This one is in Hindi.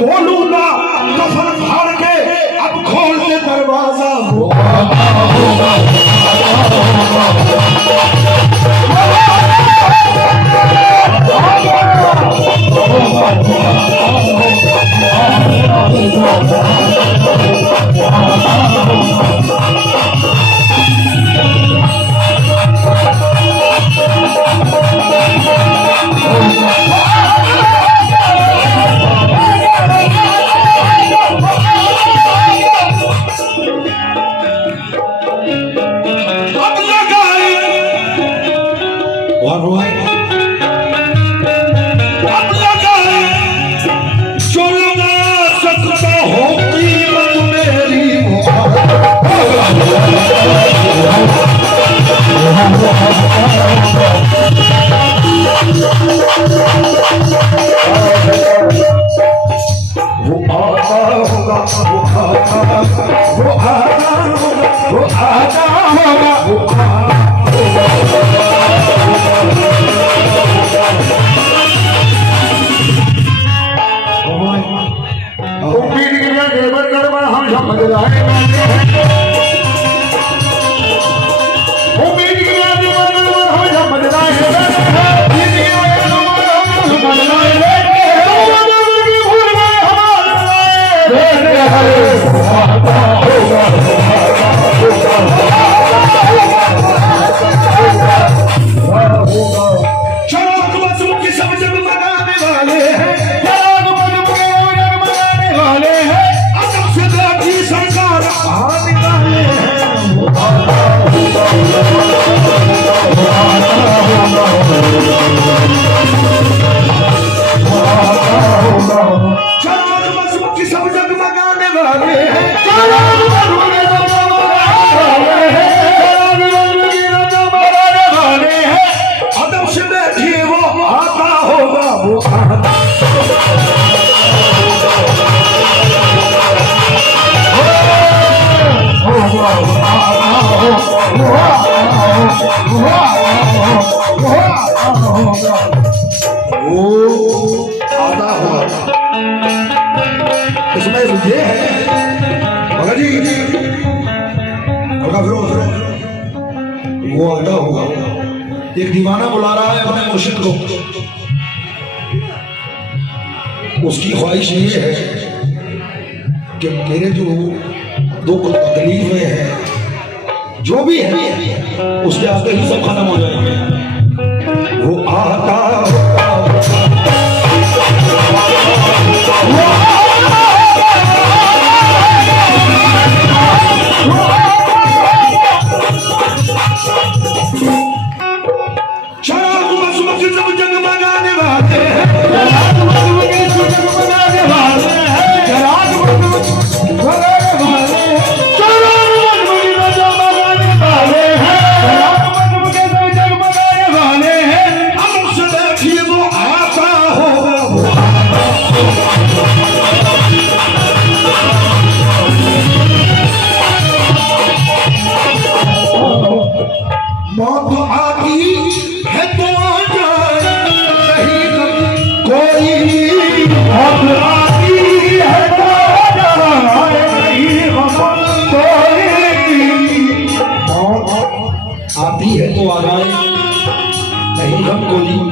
बोलूंगा कफन फाड़ के अब खोल के दरवाजा इसमें ये है मगर जी वो आता होगा एक दीवाना बुला रहा है अपने मुर्शिद को, उसकी ख्वाहिश ये है कि मेरे जो दो तकलीफें हैं जो भी है उसके आते ही सब खत्म हो जाएंगे। वो आता मौत आती है तो आ जाए नहीं कोई, मौत आती है तो आ जाए नहीं कोई, मौत आती है तो आ जाए नहीं हम कोई।